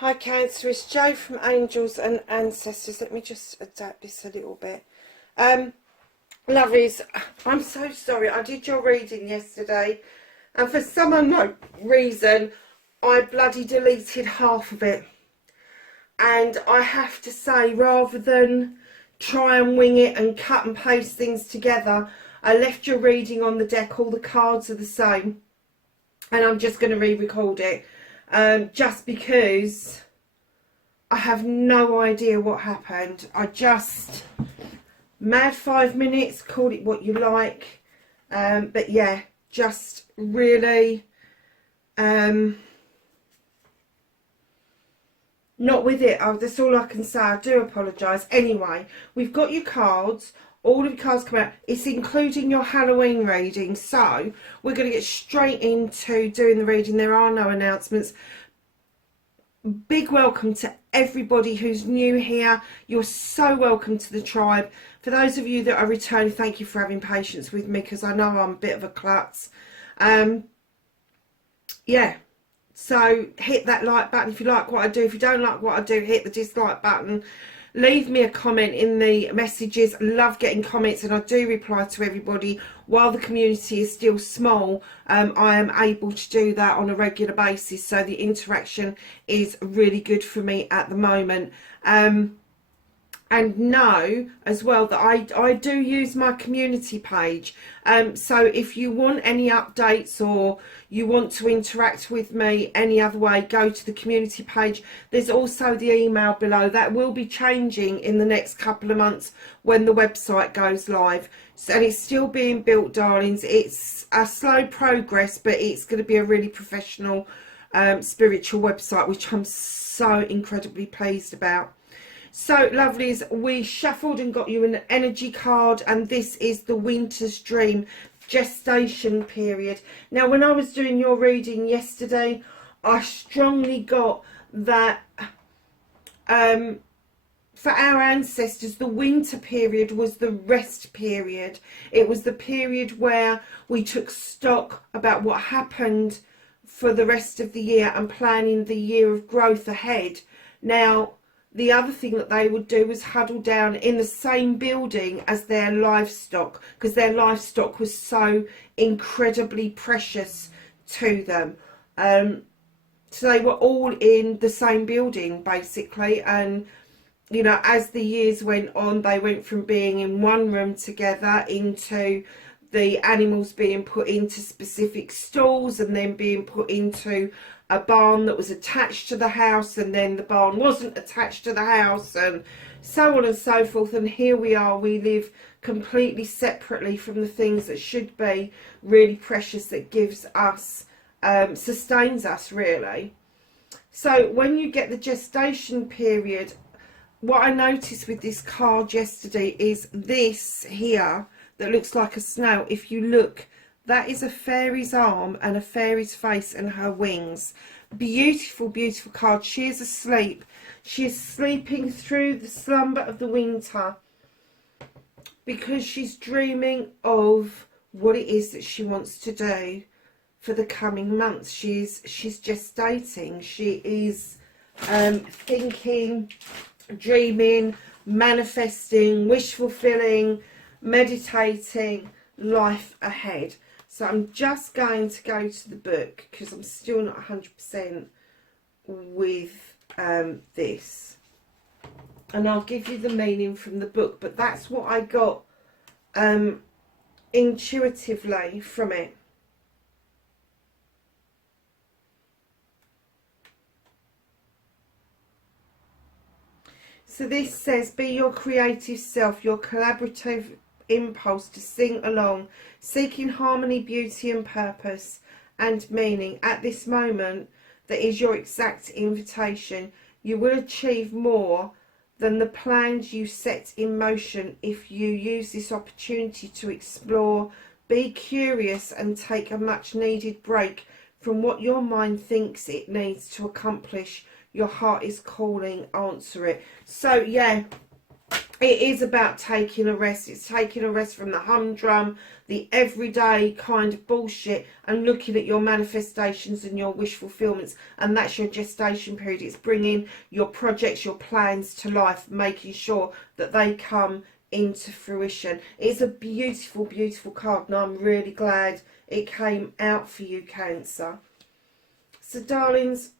Hi Cancer, it's Jo from Angels and Ancestors. Let me just adapt this a little bit. Lovelies, I'm so sorry. I did your reading yesterday and for some unknown reason I bloody deleted half of it. And I have to say, rather than try and wing it and cut and paste things together, I left your reading on the deck. All the cards are the same. And I'm just going to re-record it. Just because I have no idea what happened. I just mad 5 minutes, call it what you like, but yeah, just really not with it. That's all I can say. I do apologise. Anyway, we've got your cards. All of your cards come out. It's including your Halloween reading. So we're going to get straight into doing the reading. There are no announcements. Big welcome to everybody who's new here. You're so welcome to the tribe. For those of you that are returning, thank you for having patience with me, because I know I'm a bit of a klutz. Yeah, so hit that like button if you like what I do. If you don't like what I do, hit the dislike button. Leave me a comment in the messages. Love getting comments, and I do reply to everybody. While the community is still small, I am able to do that on a regular basis, so the interaction is really good for me at the moment. And know as well that I do use my community page. So if you want any updates or you want to interact with me any other way, go to the community page. There's also the email below. That will be changing in the next couple of months when the website goes live. So, and it's still being built, darlings. It's a slow progress, but it's going to be a really professional spiritual website, which I'm so incredibly pleased about. So, lovelies, we shuffled and got you an energy card, and this is the Winter's Dream gestation period. Now, when I was doing your reading yesterday, I strongly got that for our ancestors, the winter period was the rest period. It was the period where we took stock about what happened for the rest of the year and planning the year of growth ahead. Now, the other thing that they would do was huddle down in the same building as their livestock, because their livestock was so incredibly precious to them. So they were all in the same building, basically. And, you know, as the years went on, they went from being in one room together into the animals being put into specific stalls and then being put into a barn that was attached to the house, and then the barn wasn't attached to the house, and so on and so forth. And here we are, we live completely separately from the things that should be really precious, that gives us, sustains us really. So when you get the gestation period, what I noticed with this card yesterday is this here that looks like a snail. If you look, that is a fairy's arm and a fairy's face and her wings. Beautiful, beautiful card. She is asleep. She is sleeping through the slumber of the winter because she's dreaming of what it is that she wants to do for the coming months. She's gestating. She is thinking, dreaming, manifesting, wish fulfilling, meditating life ahead. So I'm just going to go to the book because I'm still not 100% with this. And I'll give you the meaning from the book, but that's what I got intuitively from it. So this says, be your creative self, your collaborative impulse to sing along, seeking harmony, beauty and purpose and meaning. At this moment, that is your exact invitation. You will achieve more than the plans you set in motion if you use this opportunity to explore, be curious and take a much needed break from what your mind thinks it needs to accomplish. Your heart is calling, answer it. So yeah, It is about taking a rest. It's taking a rest from the humdrum, the everyday kind of bullshit, and looking at your manifestations and your wish fulfillments. And that's your gestation period. It's bringing your projects, your plans to life, making sure that they come into fruition. It's a beautiful, beautiful card, and I'm really glad it came out for you, Cancer. So, darlings,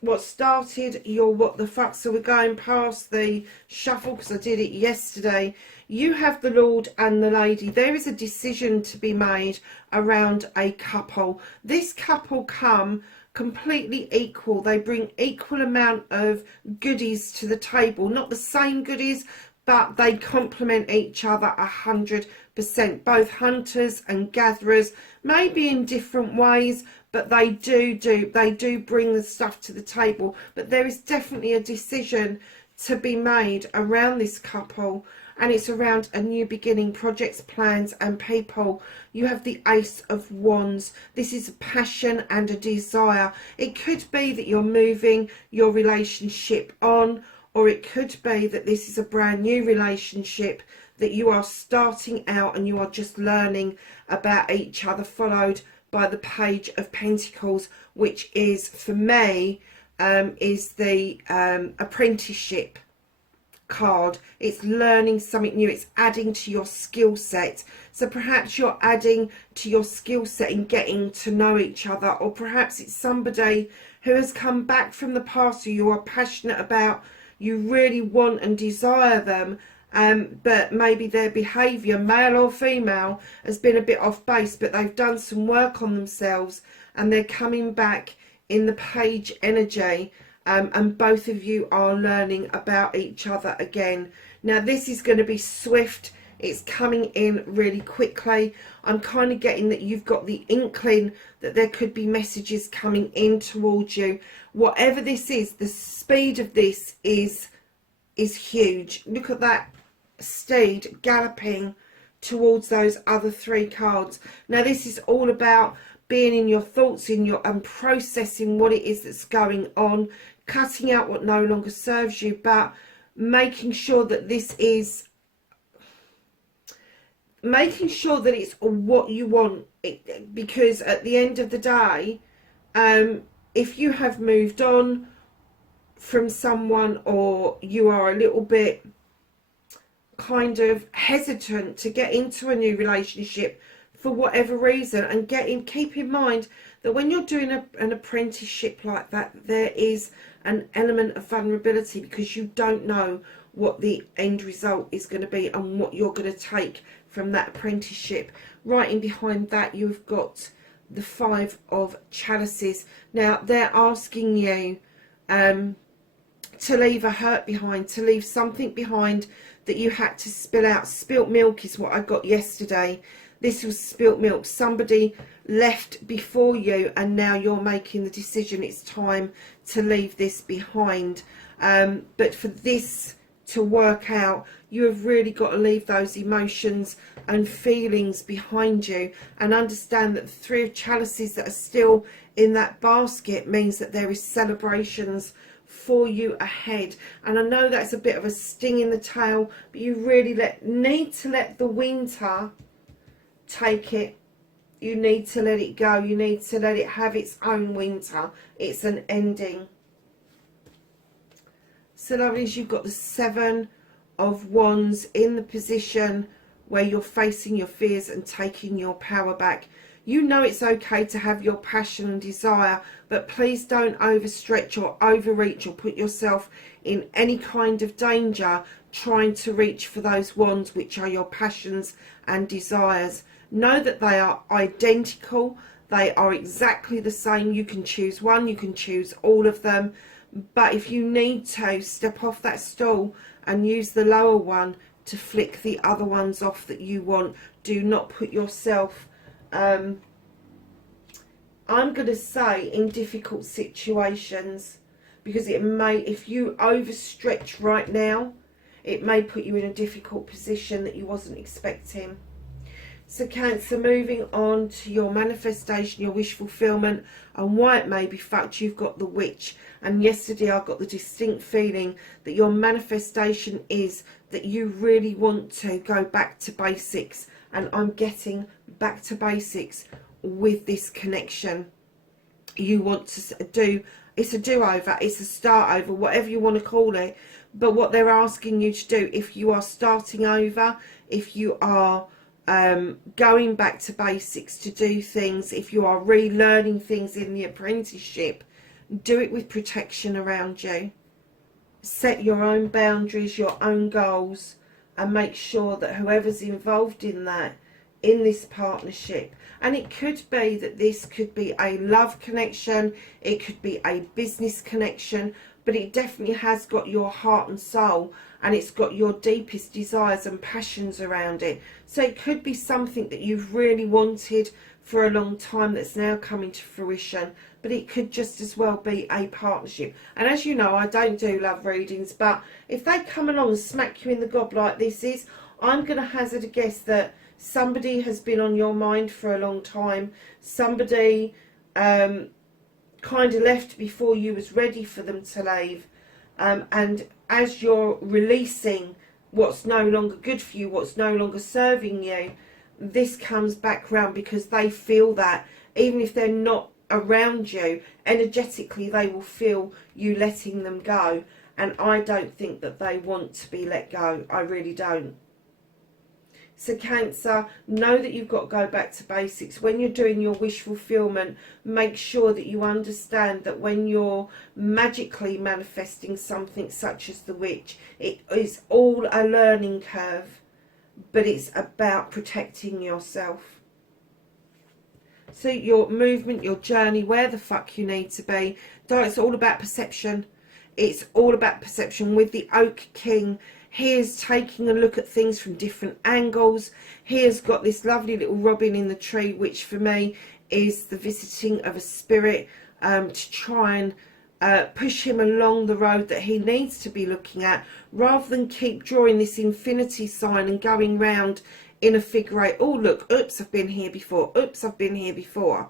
what started your what the fuck, so we're going past the shuffle because I did it yesterday. You have the Lord and the Lady. There is a decision to be made around a couple. This couple come completely equal. They bring equal amount of goodies to the table, not the same goodies, but they complement each other 100%. Both hunters and gatherers, maybe in different ways, but they do bring the stuff to the table. But there is definitely a decision to be made around this couple, and it's around a new beginning, projects, plans and people. You have the Ace of Wands. This is a passion and a desire. It could be that you're moving your relationship on, or it could be that this is a brand new relationship that you are starting out and you are just learning about each other, followed by the Page of Pentacles, which is, for me, is the apprenticeship card. It's learning something new. It's adding to your skill set. So perhaps you're adding to your skill set in getting to know each other, or perhaps it's somebody who has come back from the past who you are passionate about. You really want and desire them, but maybe their behaviour, male or female, has been a bit off base, but they've done some work on themselves and they're coming back in the Page energy, and both of you are learning about each other again. Now this is going to be swift. It's coming in really quickly. I'm kind of getting that you've got the inkling that there could be messages coming in towards you. Whatever this is, the speed of this is huge. Look at that steed galloping towards those other three cards. Now this is all about being in your thoughts, and processing what it is that's going on, cutting out what no longer serves you, but making sure that this is, making sure that it's what you want. Because at the end of the day, if you have moved on from someone, or you are a little bit kind of hesitant to get into a new relationship for whatever reason, and keep in mind that when you're doing an apprenticeship like that, there is an element of vulnerability, because you don't know what the end result is going to be and what you're going to take from that apprenticeship. Right in behind that, you've got the Five of Chalices. Now they're asking you to leave a hurt behind, to leave something behind that you had to spill out. Spilt milk is what I got yesterday. This was spilt milk. Somebody left before you, and now you're making the decision. It's time to leave this behind. But for this to work out, you have really got to leave those emotions and feelings behind you, and understand that the Three of Chalices that are still in that basket means that there is celebrations for you ahead. And I know that's a bit of a sting in the tail, but you really need to let the winter take it. You need to let it go. You need to let it have its own winter. It's an ending. So lovelies, you've got the Seven of Wands in the position where you're facing your fears and taking your power back. You know it's okay to have your passion and desire, but please don't overstretch or overreach or put yourself in any kind of danger trying to reach for those wands, which are your passions and desires. Know that they are identical. They are exactly the same. You can choose one, you can choose all of them. But if you need to, step off that stool and use the lower one to flick the other ones off that you want. Do not put yourself, I'm going to say, in difficult situations, because it may, if you overstretch right now, it may put you in a difficult position that you wasn't expecting. So Cancer, moving on to your manifestation, your wish fulfillment, and why it may be fucked, you've got the Witch. And yesterday I got the distinct feeling that your manifestation is that you really want to go back to basics. And I'm getting back to basics with this connection. You want to do, it's a do-over, it's a start-over, whatever you want to call it. But what they're asking you to do, if you are starting over, if you are going back to basics to do things, if you are relearning things in the apprenticeship, do it with protection around you. Set your own boundaries, your own goals, and make sure that whoever's involved in that, in this partnership, and it could be that this could be a love connection, it could be a business connection, but it definitely has got your heart and soul, and it's got your deepest desires and passions around it. So it could be something that you've really wanted for a long time that's now coming to fruition, but it could just as well be a partnership. And as you know, I don't do love readings, but if they come along and smack you in the gob like this is, I'm going to hazard a guess that somebody has been on your mind for a long time. Somebody kind of left before you was ready for them to leave. And as you're releasing what's no longer good for you, what's no longer serving you, this comes back round because they feel that, even if they're not around you, energetically they will feel you letting them go. And I don't think that they want to be let go. I really don't. So Cancer, know that you've got to go back to basics. When you're doing your wish fulfillment, make sure that you understand that when you're magically manifesting something such as the Witch, it is all a learning curve, but it's about protecting yourself. So your movement, your journey, where the fuck you need to be, it's all about perception. It's all about perception. With the Oak King, he is taking a look at things from different angles. He has got this lovely little robin in the tree, which for me is the visiting of a spirit to try and push him along the road that he needs to be looking at, rather than keep drawing this infinity sign and going round in a figure eight. Oh look, oops, I've been here before. Oops, I've been here before.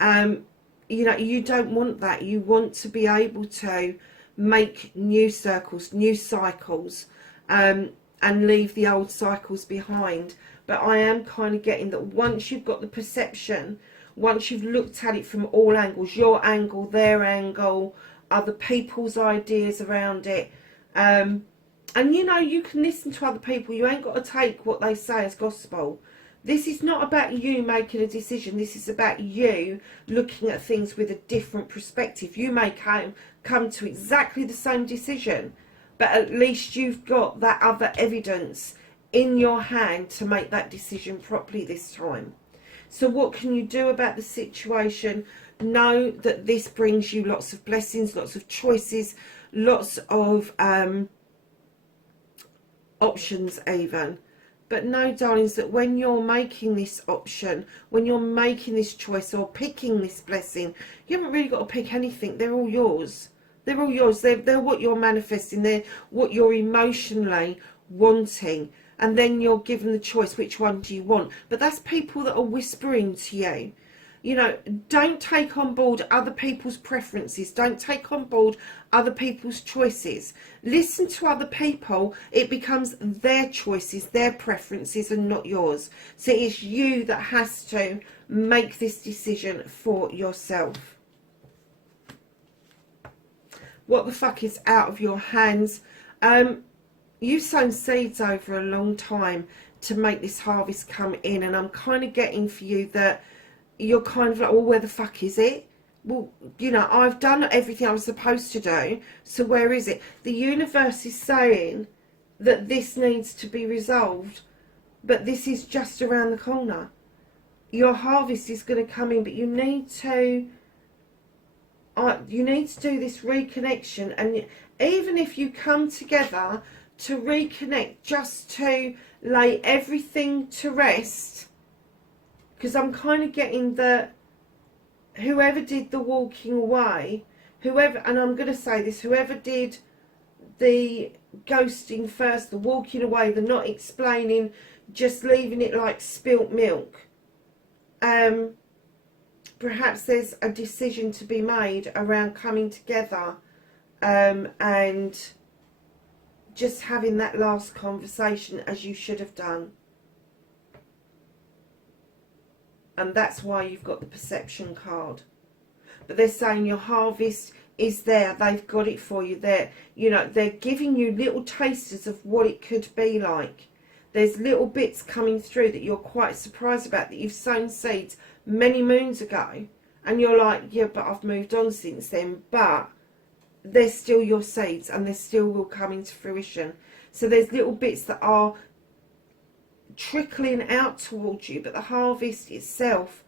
You know, you don't want that. You want to be able to make new circles, new cycles, and leave the old cycles behind. But I am kind of getting that once you've got the perception, once you've looked at it from all angles, your angle, their angle, other people's ideas around it, and you know, you can listen to other people. You ain't got to take what they say as gospel. This is not about you making a decision. This is about you looking at things with a different perspective. You may come to exactly the same decision, but at least you've got that other evidence in your hand to make that decision properly this time. So what can you do about the situation? Know that this brings you lots of blessings, lots of choices, lots of options even. But know, darlings, that when you're making this option, when you're making this choice or picking this blessing, you haven't really got to pick anything. They're all yours. They're all yours. They're what you're manifesting. They're what you're emotionally wanting. And then you're given the choice, which one do you want? But that's people that are whispering to you. You know, don't take on board other people's preferences. Don't take on board other people's choices. Listen to other people. It becomes their choices, their preferences, and not yours. So it's you that has to make this decision for yourself. What the fuck is out of your hands? You've sown seeds over a long time to make this harvest come in. And I'm kind of getting for you that you're kind of like, well, where the fuck is it? Well, you know, I've done everything I was supposed to do, so where is it? The universe is saying that this needs to be resolved, but this is just around the corner. Your harvest is going to come in, but you need to do this reconnection. And even if you come together to reconnect, just to lay everything to rest, because I'm kind of getting that whoever did the walking away, whoever, and I'm going to say this, whoever did the ghosting first, the walking away, the not explaining just leaving it like spilt milk. Perhaps there's a decision to be made around coming together and just having that last conversation as you should have done. And that's why you've got the perception card. But they're saying your harvest is there. They've got it for you. They're giving you little tasters of what it could be like. There's little bits coming through that you're quite surprised about, that you've sown seeds many moons ago. And you're like, yeah, but I've moved on since then. But they're still your seeds, and they still will come into fruition. So there's little bits that are trickling out towards you, but the harvest itself,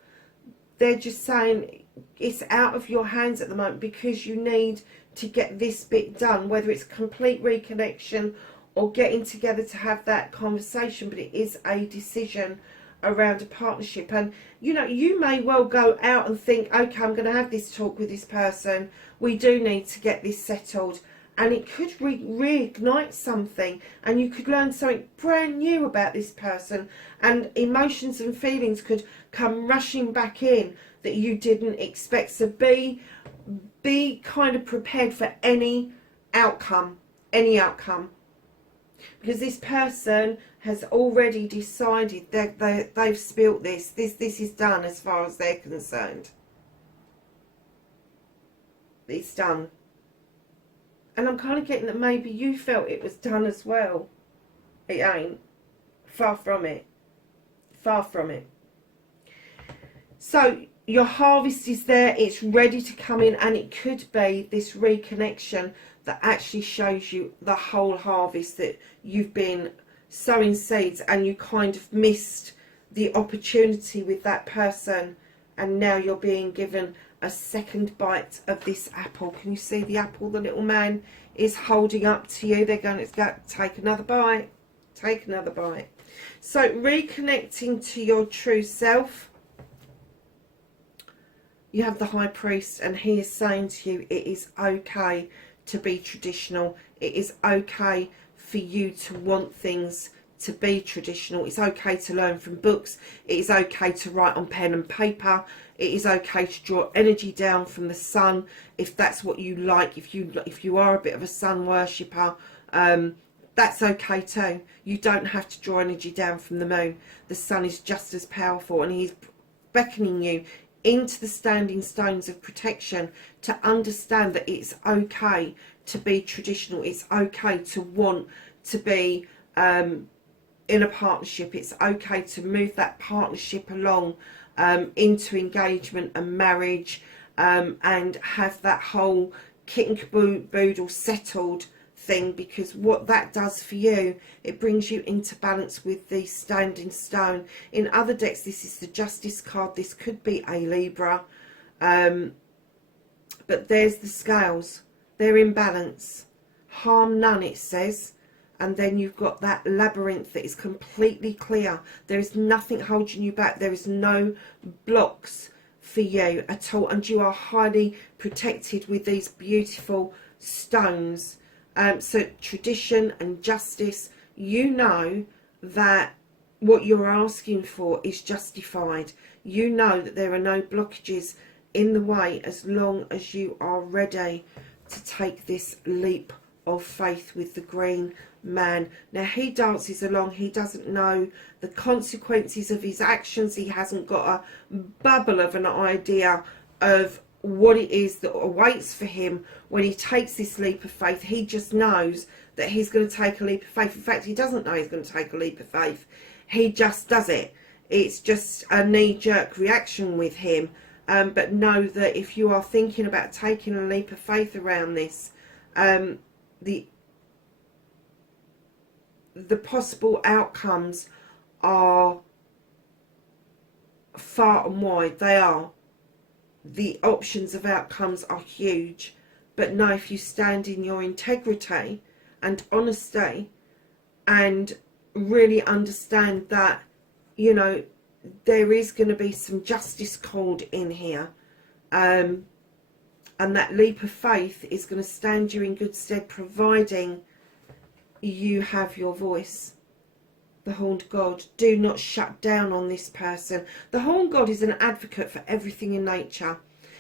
they're just saying it's out of your hands at the moment, because you need to get this bit done, whether it's complete reconnection or getting together to have that conversation. But it is a decision around a partnership. And you may well go out and think, okay, I'm going to have this talk with this person, we do need to get this settled, and it could reignite something, and you could learn something brand new about this person, and emotions and feelings could come rushing back in that you didn't expect. So be kind of prepared for any outcome, because this person has already decided that they've spilt this is done. As far as they're concerned, it's done. And I'm kind of getting that maybe you felt it was done as well. It ain't. Far from it. Far from it. So your harvest is there. It's ready to come in. And it could be this reconnection that actually shows you the whole harvest, that you've been sowing seeds and you kind of missed the opportunity with that person. And now you're being given a second bite of this apple. Can you see the apple the little man is holding up to you? They're going to take another bite. Take another bite. So reconnecting to your true self. You have the High Priest, and he is saying to you, it is okay to be traditional. It is okay for you to want things to be traditional. It's okay to learn from books. It is okay to write on pen and paper. It is okay to draw energy down from the sun, if that's what you like. If you are a bit of a sun worshipper, that's okay too. You don't have to draw energy down from the moon. The sun is just as powerful, and he's beckoning you into the standing stones of protection to understand that it's okay to be traditional. It's okay to want to be in a partnership. It's okay to move that partnership along into engagement and marriage, and have that whole kit and caboodle settled thing, because what that does for you, it brings you into balance with the standing stone. In other decks, this is the Justice card. This could be a Libra, but there's the scales. They're in balance. Harm none, it says. And then you've got that labyrinth that is completely clear. There is nothing holding you back. There is no blocks for you at all. And you are highly protected with these beautiful stones. So tradition and justice, you know that what you're asking for is justified. You know that there are no blockages in the way, as long as you are ready to take this leap of faith with the green man. Now, he dances along. He doesn't know the consequences of his actions. He hasn't got a bubble of an idea of what it is that awaits for him when he takes this leap of faith. He just knows that he's going to take a leap of faith. In fact, he doesn't know he's going to take a leap of faith. He just does it. It's just a knee-jerk reaction with him. But know that if you are thinking about taking a leap of faith around this, the possible outcomes are far and wide. They are. The options of outcomes are huge. But know, if you stand in your integrity and honesty and really understand that, you know, there is going to be some justice called in here, and that leap of faith is going to stand you in good stead, providing you have your voice. the Horned God. Do not shut down on this person. The Horned God is an advocate for everything in nature.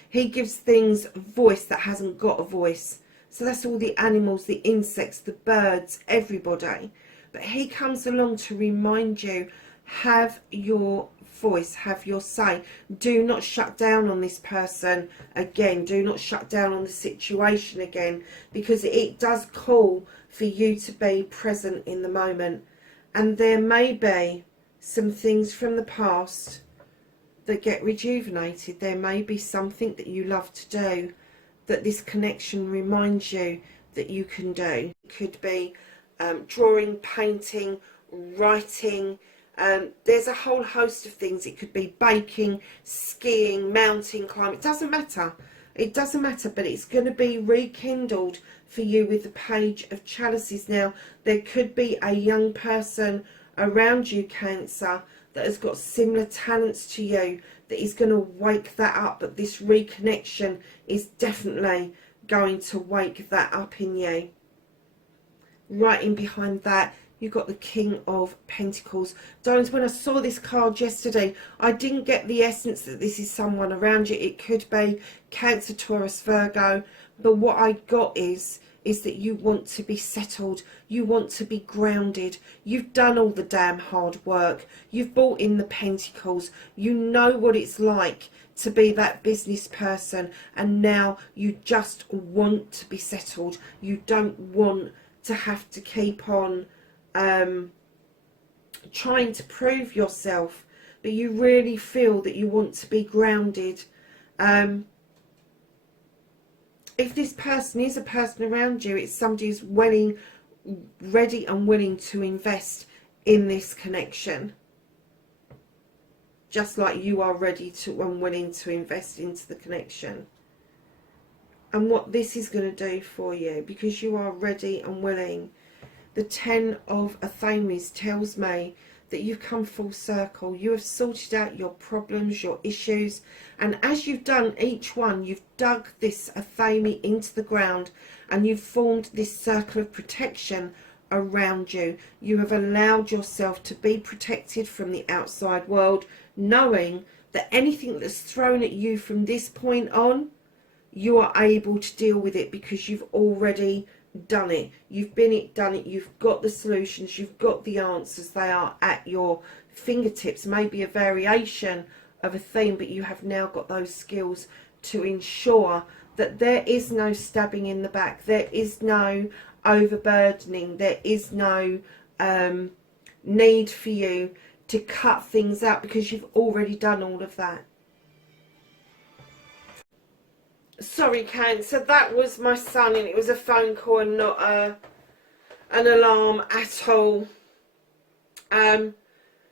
He gives things voice that hasn't got a voice. So that's all the animals, the insects, the birds, everybody. But he comes along to remind you, have your voice, have your say. Do not shut down on this person again. Do not shut down on the situation again, because it does call for you to be present in the moment. And there may be some things from the past that get rejuvenated. There may be something that you love to do that this connection reminds you that you can do. It could be drawing, painting, writing. There's a whole host of things. It could be baking, skiing, mountain climbing. It doesn't matter. It doesn't matter, but it's going to be rekindled for you with the Page of Chalices. Now, there could be a young person around you, Cancer, that has got similar talents to you, that is going to wake that up. But this reconnection is definitely going to wake that up in you. Right in behind that, you've got the King of Pentacles. Darlings, when I saw this card yesterday, I didn't get the essence that this is someone around you. It could be Cancer, Taurus, Virgo. But what I got is that you want to be settled. You want to be grounded. You've done all the damn hard work. You've brought in the Pentacles. You know what it's like to be that business person. And now you just want to be settled. You don't want to have to keep on trying to prove yourself, but you really feel that you want to be grounded. If this person is a person around you, it's somebody who's ready and willing to invest in this connection, just like you are ready to and willing to invest into the connection. And what this is going to do for you, because you are ready and willing. The 10 of Athames tells me that you've come full circle. You have sorted out your problems, your issues, and as you've done each one, you've dug this Athame into the ground and you've formed this circle of protection around you. You have allowed yourself to be protected from the outside world, knowing that anything that's thrown at you from this point on, you are able to deal with it because you've already done it. You've been it, done it. You've got the solutions. You've got the answers. They are at your fingertips. Maybe a variation of a theme, but you have now got those skills to ensure that there is no stabbing in the back. There is no overburdening. There is no need for you to cut things out because you've already done all of that. Sorry, Cancer, that was my son, and it was a phone call and not an alarm at all.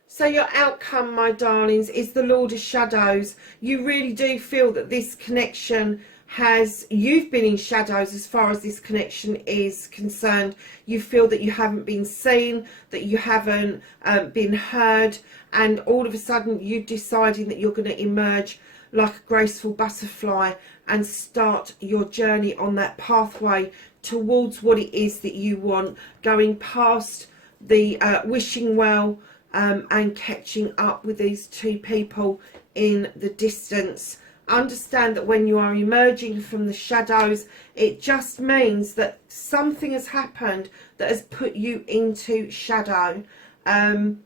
So your outcome, my darlings, is the Lord of Shadows. You really do feel that this connection you've been in shadows as far as this connection is concerned. You feel that you haven't been seen, that you haven't been heard, and all of a sudden you're deciding that you're going to emerge like a graceful butterfly and start your journey on that pathway towards what it is that you want, going past the wishing well and catching up with these two people in the distance. Understand that when you are emerging from the shadows, it just means that something has happened that has put you into shadow. And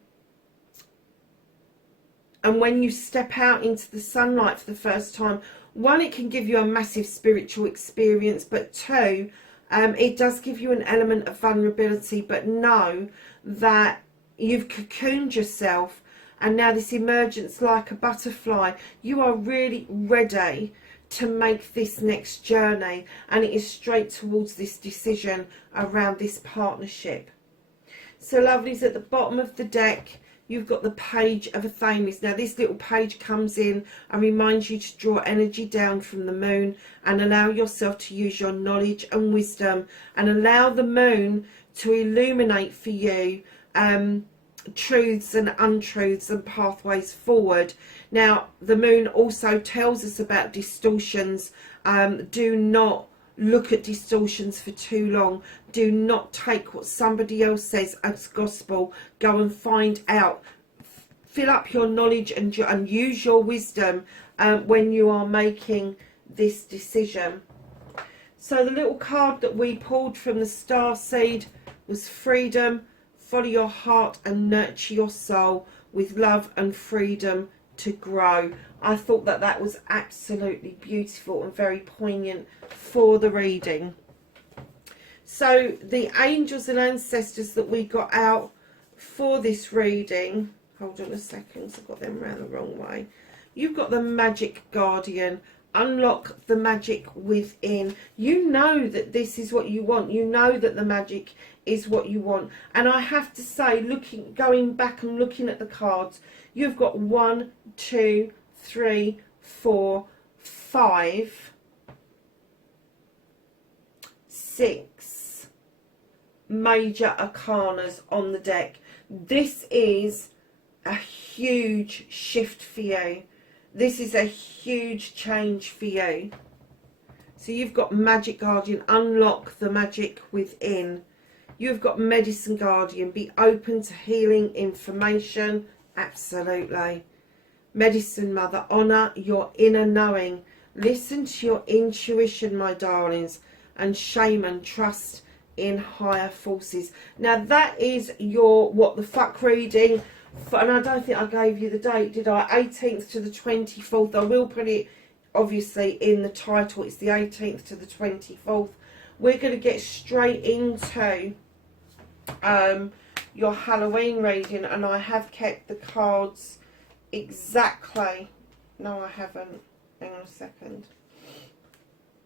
when you step out into the sunlight for the first time, one, it can give you a massive spiritual experience, but two, it does give you an element of vulnerability. But know that you've cocooned yourself, and now this emergence like a butterfly, you are really ready to make this next journey, and it is straight towards this decision around this partnership. So lovelies, at the bottom of the deck, you've got the Page of Athames. Now this little page comes in and reminds you to draw energy down from the moon and allow yourself to use your knowledge and wisdom, and allow the moon to illuminate for you truths and untruths and pathways forward. Now the moon also tells us about distortions. Do not look at distortions for too long. Do not take what somebody else says as gospel. Go and find out. Fill up your knowledge and use your wisdom when you are making this decision. So the little card that we pulled from the star seed was freedom. Follow your heart and nurture your soul with love and freedom to grow. I thought that that was absolutely beautiful and very poignant for the reading. So the angels and ancestors that we got out for this reading, hold on a second, I've got them around the wrong way. You've got the magic guardian. Unlock the magic within. You know that this is what you want. You know that the magic is what you want. And I have to say, going back and looking at the cards, you've got 1, 2, 3, 4, 5, 6 major arcanas on the deck. This is a huge shift for you. This is a huge change for you. So you've got Magic Guardian, unlock the magic within. You've got Medicine Guardian, be open to healing information. Absolutely. Medicine Mother, honour your inner knowing. Listen to your intuition, my darlings. And Shaman, trust in higher forces. Now that is your what the fuck reading. And I don't think I gave you the date, did I? 18th to the 24th. I will put it, obviously, in the title. It's the 18th to the 24th. We're going to get straight into your Halloween reading. And I have kept the cards exactly... No, I haven't. Hang on a second.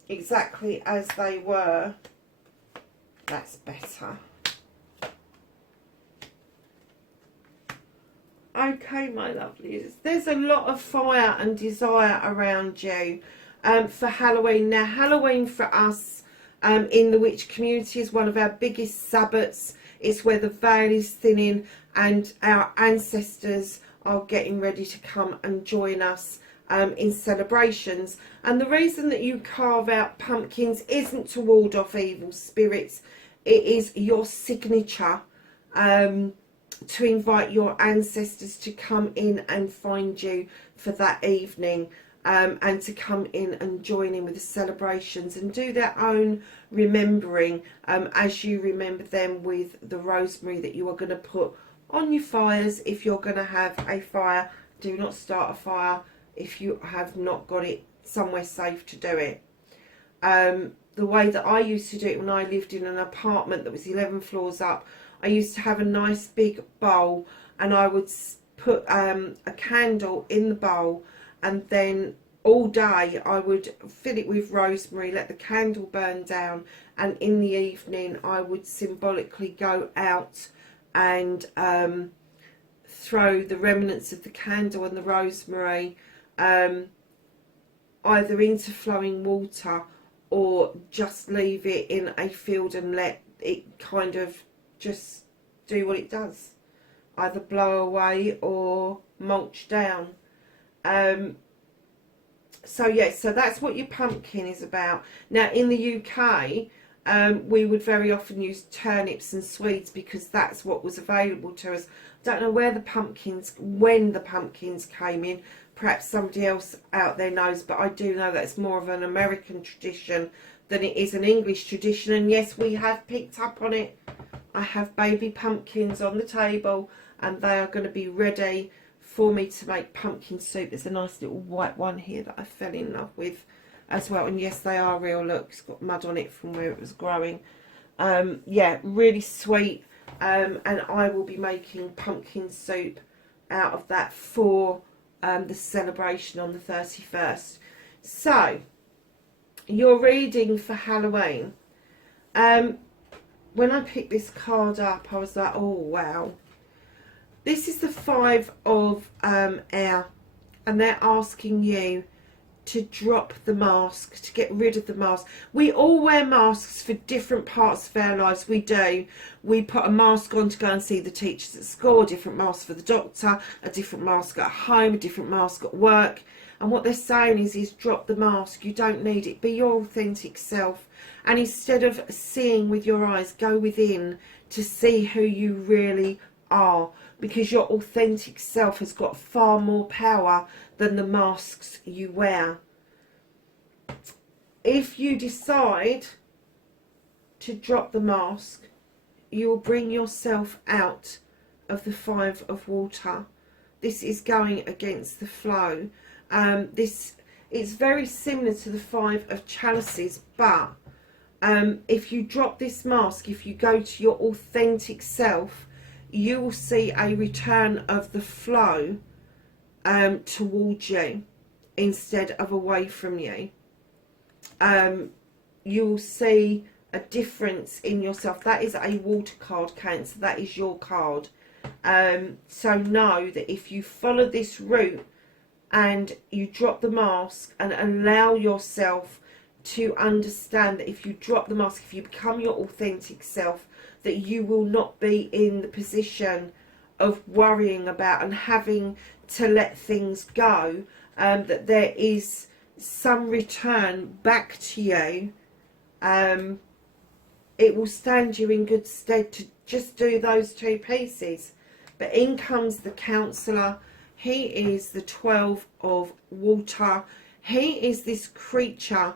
Exactly as they were. That's better. Okay, my lovelies, there's a lot of fire and desire around you for Halloween. Now, Halloween for us in the witch community is one of our biggest Sabbats. It's where the veil is thinning and our ancestors are getting ready to come and join us in celebrations. And the reason that you carve out pumpkins isn't to ward off evil spirits. It is your signature to invite your ancestors to come in and find you for that evening, and to come in and join in with the celebrations and do their own remembering as you remember them with the rosemary that you are going to put on your fires. If you're going to have a fire, do not start a fire if you have not got it somewhere safe to do it. The way that I used to do it when I lived in an apartment that was 11 floors up, I used to have a nice big bowl and I would put a candle in the bowl, and then all day I would fill it with rosemary, let the candle burn down, and in the evening I would symbolically go out and throw the remnants of the candle and the rosemary either into flowing water or just leave it in a field and let it kind of just do what it does, either blow away or mulch down. So yeah, so that's what your pumpkin is about. Now in the UK, we would very often use turnips and swedes because that's what was available to us. Don't know where the pumpkins, when the pumpkins came in. Perhaps somebody else out there knows, but I do know that it's more of an American tradition than it is an English tradition. And yes, we have picked up on it. I have baby pumpkins on the table and they are going to be ready for me to make pumpkin soup. There's a nice little white one here that I fell in love with as well. And yes, they are real. Look, it's got mud on it from where it was growing. Yeah, really sweet. And I will be making pumpkin soup out of that for the celebration on the 31st. So, your reading for Halloween. When I picked this card up, I was like, oh, wow. This is the 5 of air, and they're asking you to drop the mask, to get rid of the mask. We all wear masks for different parts of our lives. We do. We put a mask on to go and see the teachers at school, a different mask for the doctor, a different mask at home, a different mask at work. And what they're saying is drop the mask. You don't need it. Be your authentic self. And instead of seeing with your eyes, go within to see who you really are. Because your authentic self has got far more power than the masks you wear. If you decide to drop the mask, you will bring yourself out of the Five of Water. This is going against the flow. This is very similar to the Five of Chalices, but if you drop this mask, if you go to your authentic self, you will see a return of the flow towards you instead of away from you. You will see a difference in yourself. That is a water card, Cancer. That is your card. So know that if you follow this route and you drop the mask and allow yourself to understand that if you drop the mask, if you become your authentic self, that you will not be in the position of worrying about and having to let things go, that there is some return back to you. It will stand you in good stead to just do those two pieces. But in comes the Counsellor. He is the 12 of Water. He is this creature.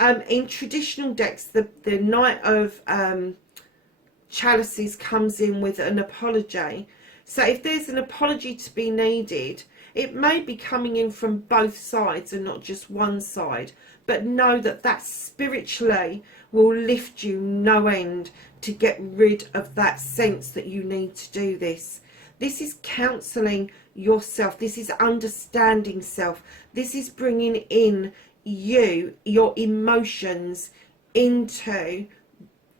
In traditional decks, the Knight of Chalices comes in with an apology. So if there's an apology to be needed, it may be coming in from both sides and not just one side. But know that that spiritually will lift you no end to get rid of that sense that you need to do this. This is counselling yourself. This is understanding self. This is bringing in you, your emotions, into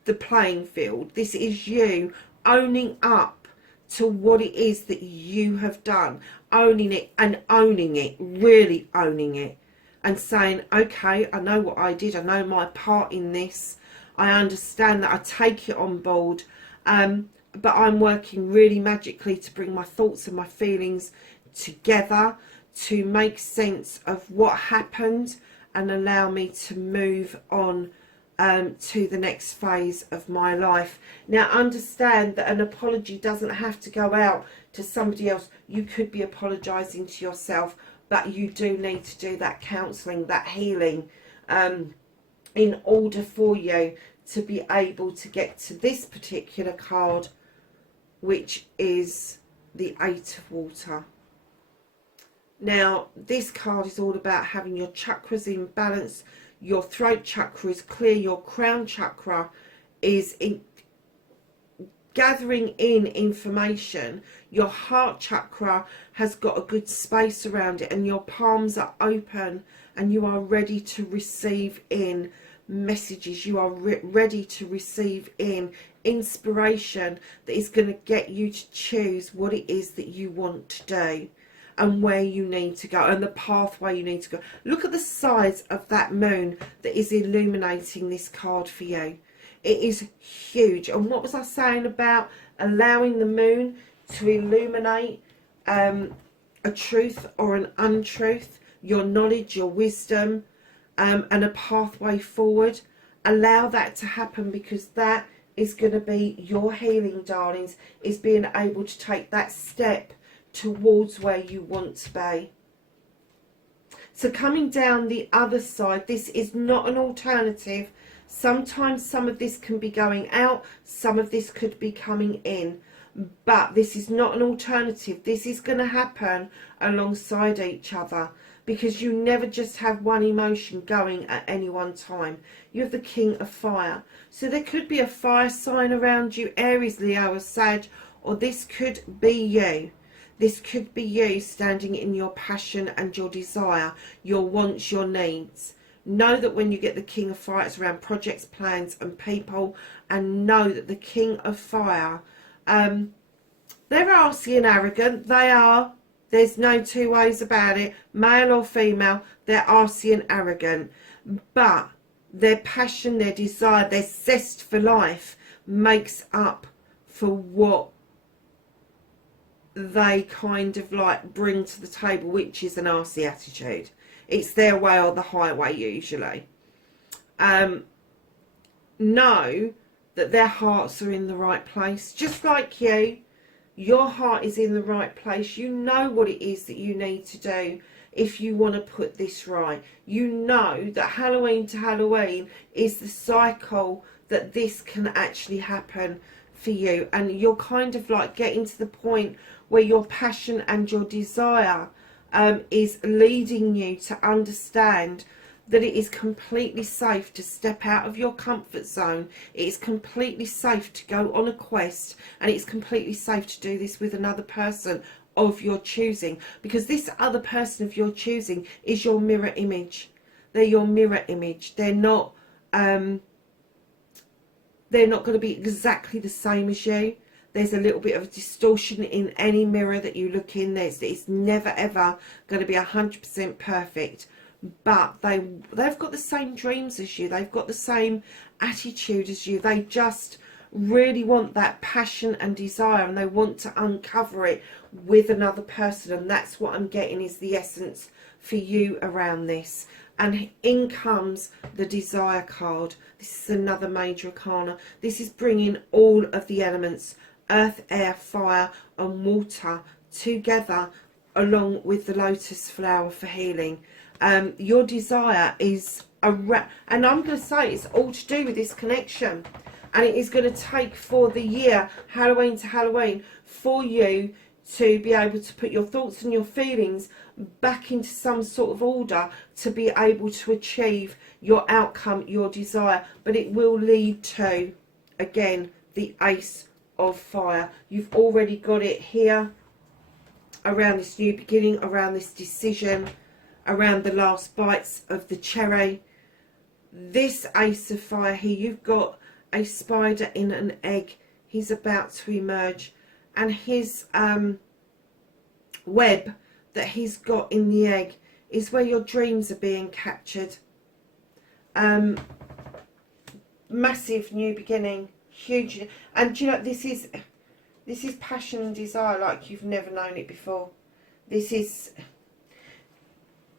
the playing field. This is you owning up to what it is that you have done. Owning it and owning it. Really owning it. And saying, okay, I know what I did. I know my part in this. I understand that. I take it on board. But I'm working really magically to bring my thoughts and my feelings together to make sense of what happened and allow me to move on to the next phase of my life. Now understand that an apology doesn't have to go out to somebody else. You could be apologising to yourself, but you do need to do that counselling, that healing, in order for you to be able to get to this particular card, which is the Eight of Water. Now, this card is all about having your chakras in balance. Your throat chakra is clear. Your crown chakra is gathering in information. Your heart chakra has got a good space around it, and your palms are open and you are ready to receive in messages. You are ready to receive in inspiration that is going to get you to choose what it is that you want to do and where you need to go and the pathway you need to go. Look at the size of that moon that is illuminating this card for you. It is huge. And what was I saying about allowing the moon to illuminate a truth or an untruth, your knowledge, your wisdom, and a pathway forward? Allow that to happen, because that is going to be your healing, darlings, is being able to take that step towards where you want to be. So coming down the other side, this is not an alternative. Sometimes some of this can be going out, some of this could be coming in, but this is not an alternative. This is going to happen alongside each other, because you never just have one emotion going at any one time. You have the King of Fire. So there could be a fire sign around you, Aries, Leo or Sag, or this could be you. This could be you standing in your passion and your desire, your wants, your needs. Know that when you get the King of Fire, it's around projects, plans and people. And know that the King of Fire, they're arsy and arrogant. They are. There's no two ways about it. Male or female, they're arsy and arrogant. But their passion, their desire, their zest for life makes up for what they kind of like bring to the table, which is an arsy attitude. It's their way or the highway usually. Know that their hearts are in the right place, just like you. Your heart is in the right place. You know what it is that you need to do if you want to put this right. You know that Halloween to Halloween is the cycle that this can actually happen for you, and you're kind of like getting to the point where your passion and your desire is leading you to understand that it is completely safe to step out of your comfort zone. It is completely safe to go on a quest, and it's completely safe to do this with another person of your choosing, because this other person of your choosing is your mirror image. They're your mirror image. They're not going to be exactly the same as you. There's a little bit of a distortion in any mirror that you look in. It's never ever going to be 100% perfect. But they've got the same dreams as you. They've got the same attitude as you. They just really want that passion and desire, and they want to uncover it with another person. And that's what I'm getting is the essence for you around this. And in comes the desire card. This is another major arcana. This is bringing all of the elements, earth, air, fire and water, together along with the lotus flower for healing. Your desire is and I'm going to say it's all to do with this connection, and it is going to take for the year Halloween to Halloween for you to be able to put your thoughts and your feelings back into some sort of order to be able to achieve your outcome, your desire. But it will lead to, again, the Ace of Fire. You've already got it here around this new beginning, around this decision, around the last bites of the cherry. This Ace of Fire here, you've got a spider in an egg. He's about to emerge, and his web that he's got in the egg is where your dreams are being captured. Massive new beginning, huge. And you know, this is passion and desire like you've never known it before. This is,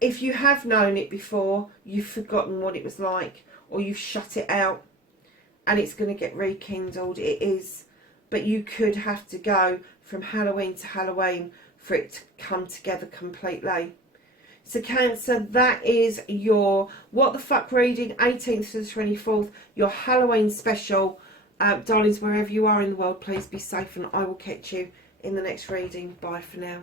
if you have known it before, you've forgotten what it was like, or you've shut it out, and it's going to get rekindled. It is, but you could have to go from Halloween to Halloween for it to come together completely. So Cancer, that is your What the Fuck reading, 18th to the 24th, your Halloween special. Darlings, wherever you are in the world, please be safe, and I will catch you in the next reading. Bye for now.